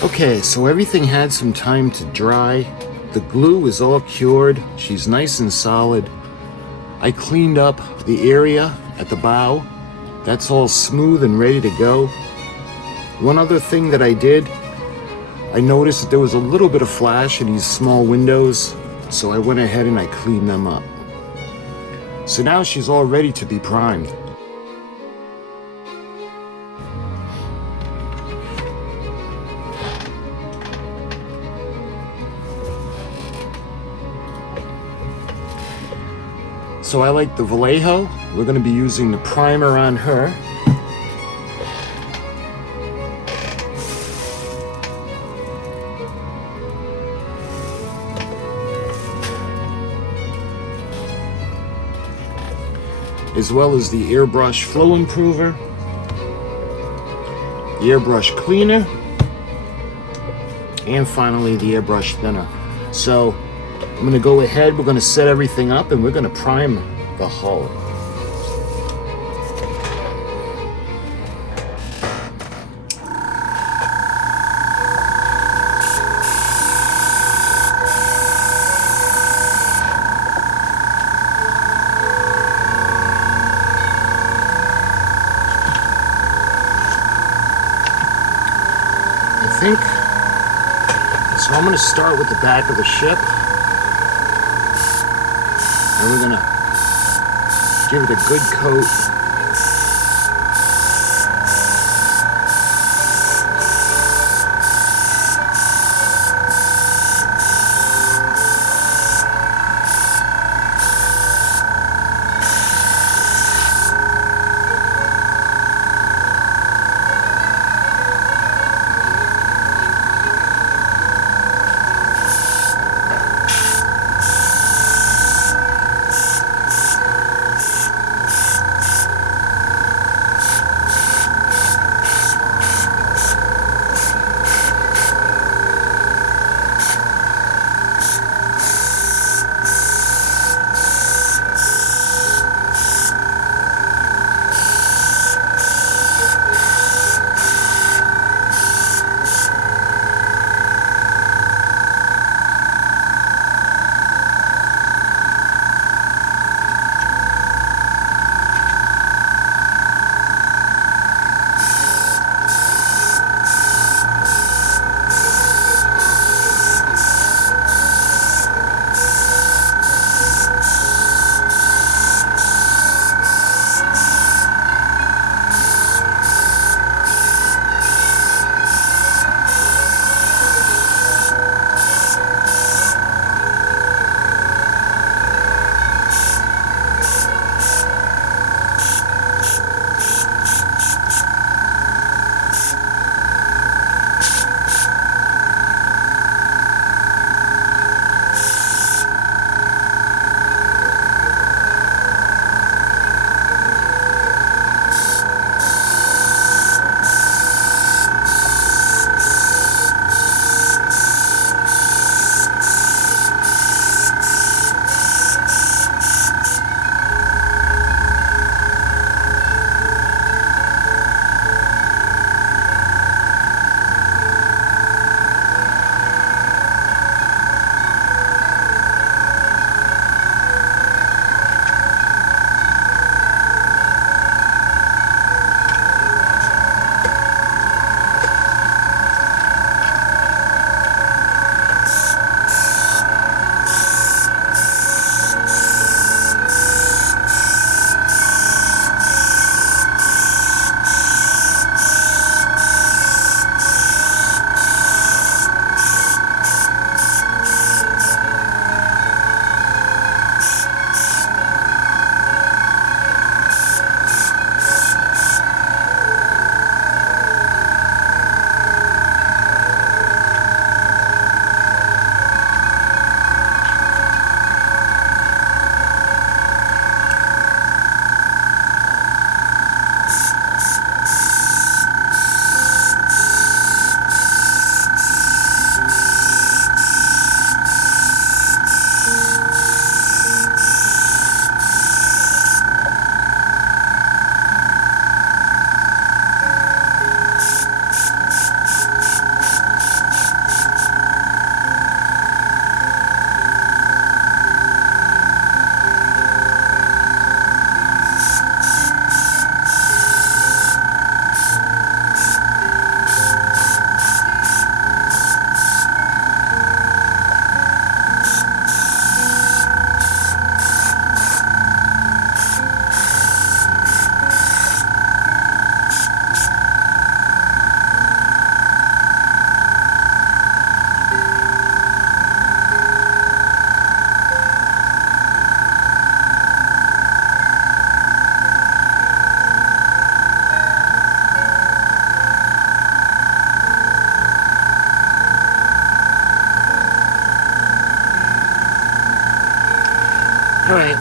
Okay, so everything had some time to dry. The glue is all cured. She's nice and solid. I cleaned up the area at the bow. That's all smooth and ready to go. One other thing that I did, I noticed that there was a little bit of flash in these small windows, so I went ahead and I cleaned them up. So now she's all ready to be primed. So I like the Vallejo. We're going to be using the primer on her. As well as the airbrush flow improver, the airbrush cleaner, and finally the airbrush thinner. So I'm going to go ahead, we're going to set everything up, and we're going to prime the hull. I think, so I'm going to start with the back of the ship. And we're gonna give it a good coat.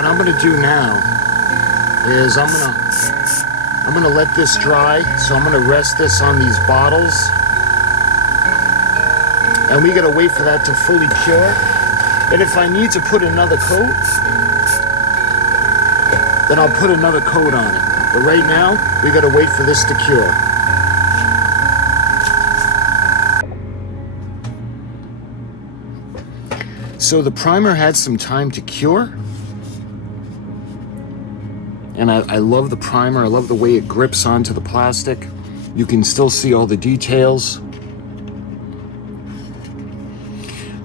what I'm gonna do now is I'm gonna let this dry. So I'm gonna rest this on these bottles. And we gotta wait for that to fully cure. And if I need to put another coat, then I'll put another coat on it. But right now, we gotta wait for this to cure. So the primer had some time to cure. And I love the primer. I love the way it grips onto the plastic. You can still see all the details.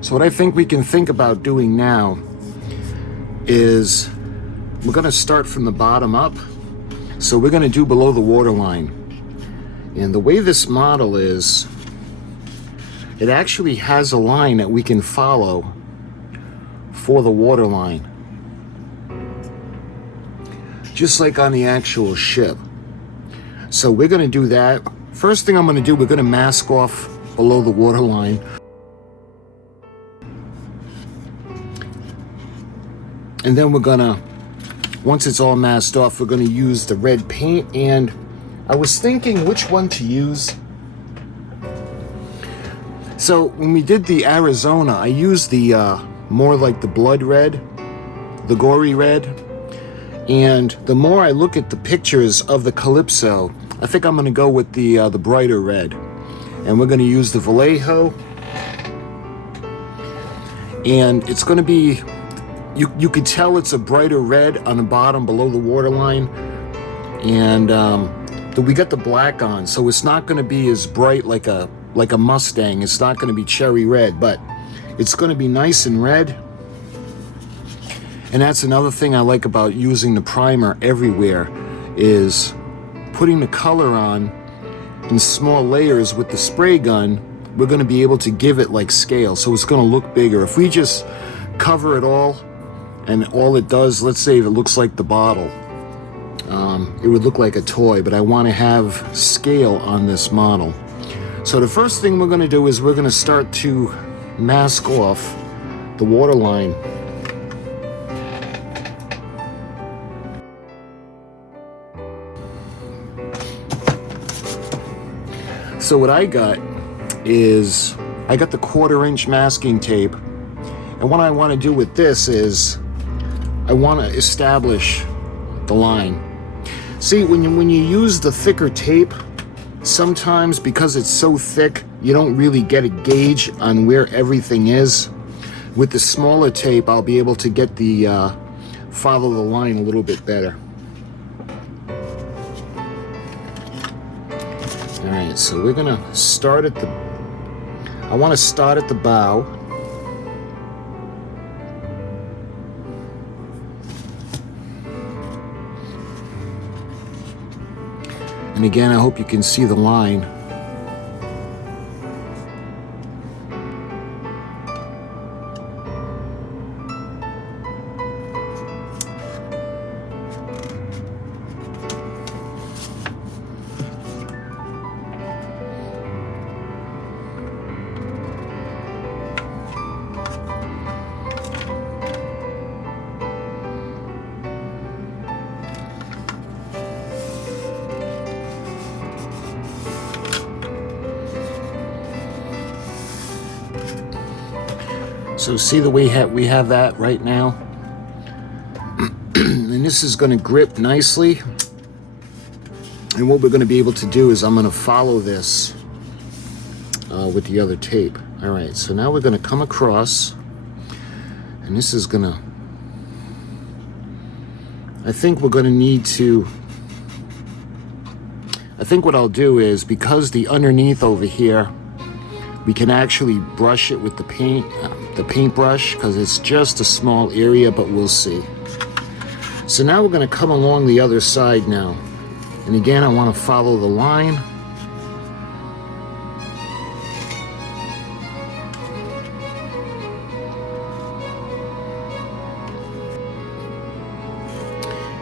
So what I think we can think about doing now is we're gonna start from the bottom up. So we're gonna do below the waterline. And the way this model is, it actually has a line that we can follow for the waterline. Just like on the actual ship. So we're gonna do that. First thing I'm gonna do, we're gonna mask off below the waterline. And then we're gonna, once it's all masked off, we're gonna use the red paint. And I was thinking which one to use. So when we did the Arizona, I used the more like the blood red, the gory red. And the more I look at the pictures of the CALYPSO, I think I'm gonna go with the brighter red. And we're gonna use the Vallejo. And it's gonna be, you could tell it's a brighter red on the bottom below the waterline. And we got the black on, so it's not gonna be as bright like a Mustang. It's not gonna be cherry red, but it's gonna be nice and red. And that's another thing I like about using the primer everywhere, is putting the color on in small layers with the spray gun. We're gonna be able to give it like scale, so it's gonna look bigger. If we just cover it all, and all it does, let's say if it looks like the bottle, it would look like a toy, but I wanna have scale on this model. So the first thing we're gonna do is we're gonna start to mask off the waterline. So what I got is, I got the 1/4" masking tape. And what I want to do with this is, I want to establish the line. See, when you use the thicker tape, sometimes because it's so thick, you don't really get a gauge on where everything is. With the smaller tape, I'll be able to get the, follow the line a little bit better. All right, so we're gonna start at the, I want to start at the bow. And again, I hope you can see the line. So see the way we have that right now? And this is gonna grip nicely. And what we're gonna be able to do is I'm gonna follow this with the other tape. All right, so now we're gonna come across, and this is gonna, I think we're gonna need to, I think what I'll do is, because the underneath over here, we can actually brush it with the paintbrush, because it's just a small area, but we'll see. So now we're going to come along the other side now. And again, I want to follow the line.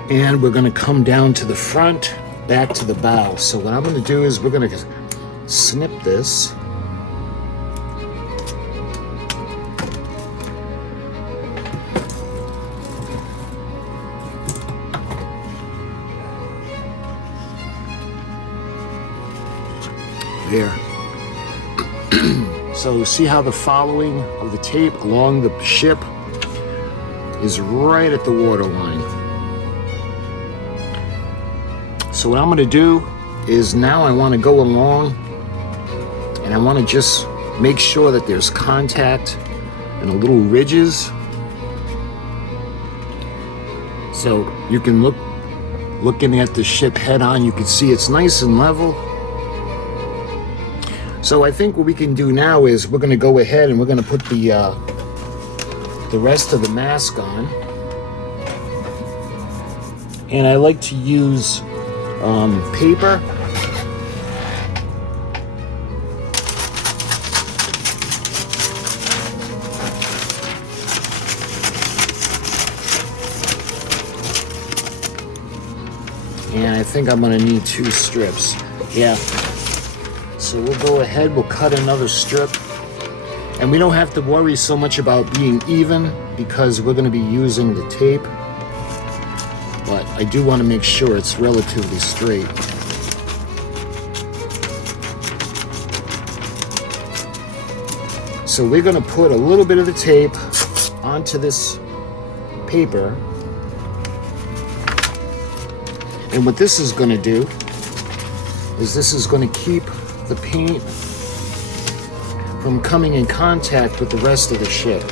And we're going to come down to the front, back to the bow. So what I'm going to do is we're going to snip this. here. So see how the following of the tape along the ship is right at the waterline. So what I'm going to do is now I want to go along and I want to just make sure that there's contact and a little ridges. So you can looking at the ship head on, you can see it's nice and level. So I think what we can do now is we're going to go ahead and we're going to put the rest of the mask on. And I like to use paper. And I think I'm going to need 2 strips. Yeah. So we'll go ahead, we'll cut another strip. And we don't have to worry so much about being even because we're going to be using the tape. But I do want to make sure it's relatively straight. So we're going to put a little bit of the tape onto this paper. And what this is going to do is this is going to keep the paint from coming in contact with the rest of the ship.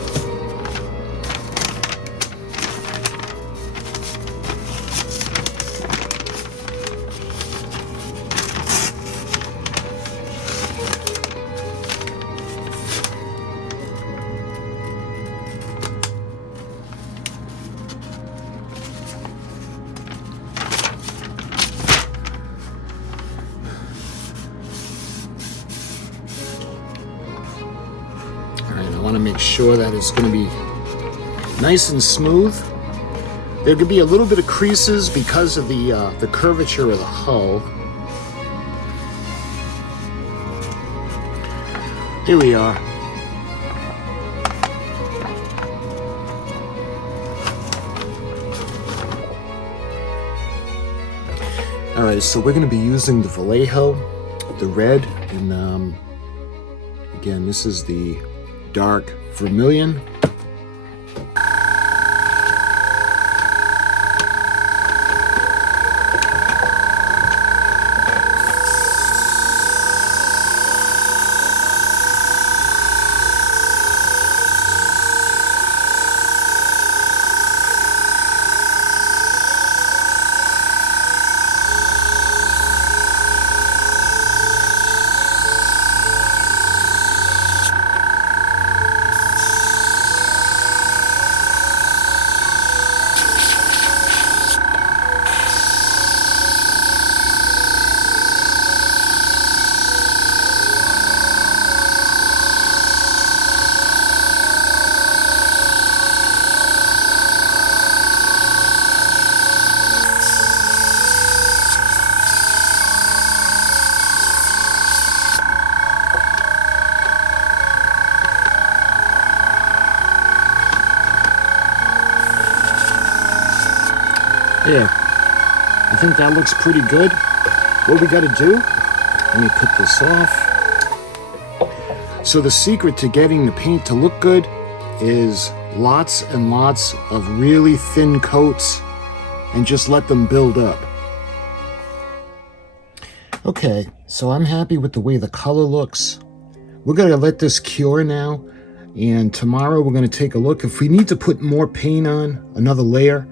I want to make sure that it's going to be nice and smooth. There could be a little bit of creases because of the curvature of the hull. Here we are. All right, so we're going to be using the Vallejo, the red, and again, this is the dark vermilion. Yeah, I think that looks pretty good. What we got to do, let me put this off. So the secret to getting the paint to look good is lots and lots of really thin coats and just let them build up. Okay, so I'm happy with the way the color looks. We're going to let this cure now, and tomorrow we're going to take a look. If we need to put more paint on, another layer,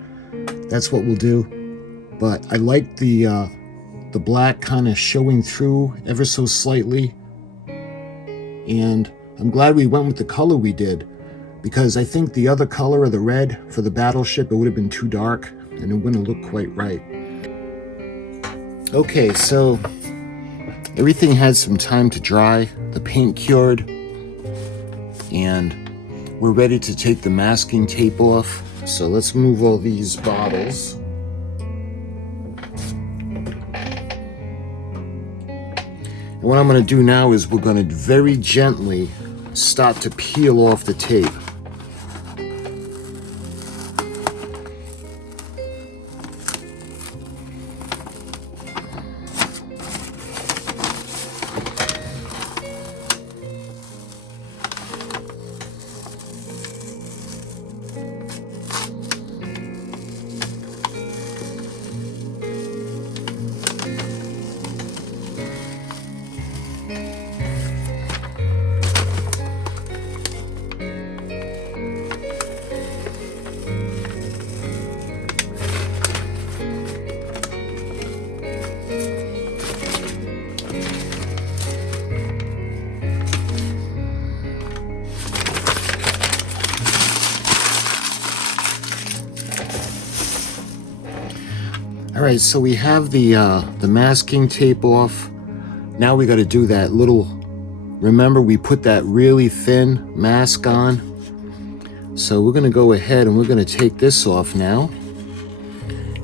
that's what we'll do. But I like the black kind of showing through ever so slightly. And I'm glad we went with the color we did, because I think the other color of the red for the battleship, it would have been too dark and it wouldn't look quite right. Okay, so everything had some time to dry. The paint cured. And we're ready to take the masking tape off. So let's move all these bottles. And what I'm going to do now is we're going to very gently start to peel off the tape. All right, so we have the masking tape off. Now we got to do that little, remember we put that really thin mask on. So we're going to go ahead and we're going to take this off now.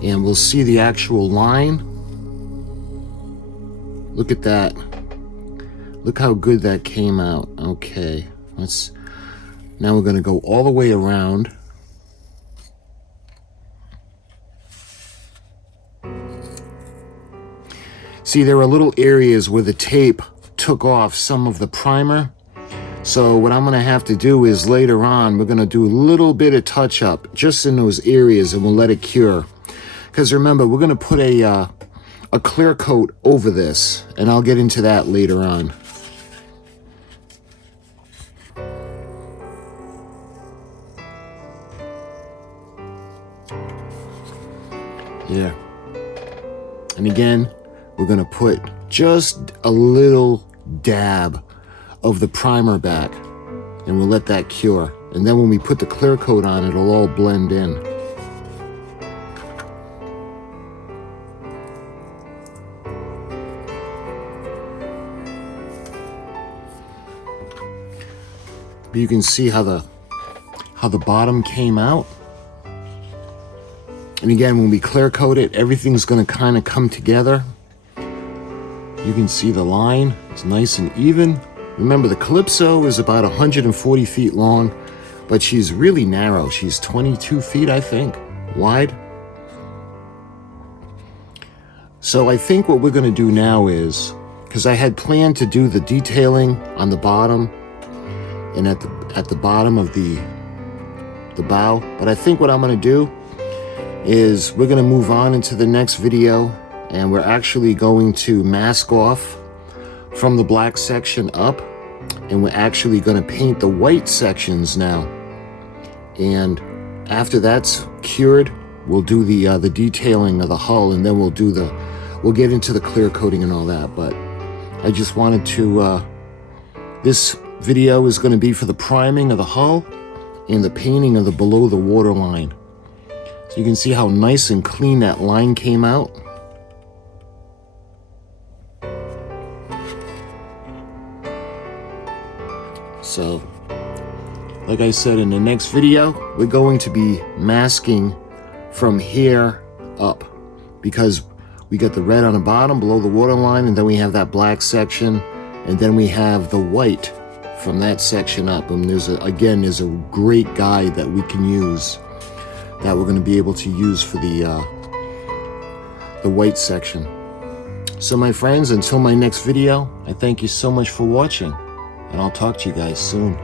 And we'll see the actual line. Look at that. Look how good that came out. Okay, now we're going to go all the way around. See, there are little areas where the tape took off some of the primer. So what I'm going to have to do is later on, we're going to do a little bit of touch up just in those areas and we'll let it cure. Because remember, we're going to put a clear coat over this and I'll get into that later on. Yeah. And again, we're going to put just a little dab of the primer back and we'll let that cure. And then when we put the clear coat on, it'll all blend in. But you can see how the bottom came out. And again, when we clear coat it, everything's going to kind of come together. You can see the line, it's nice and even. Remember, the CALYPSO is about 140 feet long, but she's really narrow. She's 22 feet, I think, wide. So I think what we're going to do now is, because I had planned to do the detailing on the bottom and at the bottom of the bow, but I think what I'm going to do is we're going to move on into the next video. And we're actually going to mask off from the black section up. And we're actually going to paint the white sections now. And after that's cured, we'll do the detailing of the hull. And then we'll get into the clear coating and all that. But I just wanted to, this video is going to be for the priming of the hull and the painting of the below the waterline. So you can see how nice and clean that line came out. So, like I said, in the next video, we're going to be masking from here up because we got the red on the bottom below the waterline, and then we have that black section, and then we have the white from that section up. And there's a great guide that we can use that we're going to be able to use for the white section. So my friends, until my next video, I thank you so much for watching. And I'll talk to you guys soon.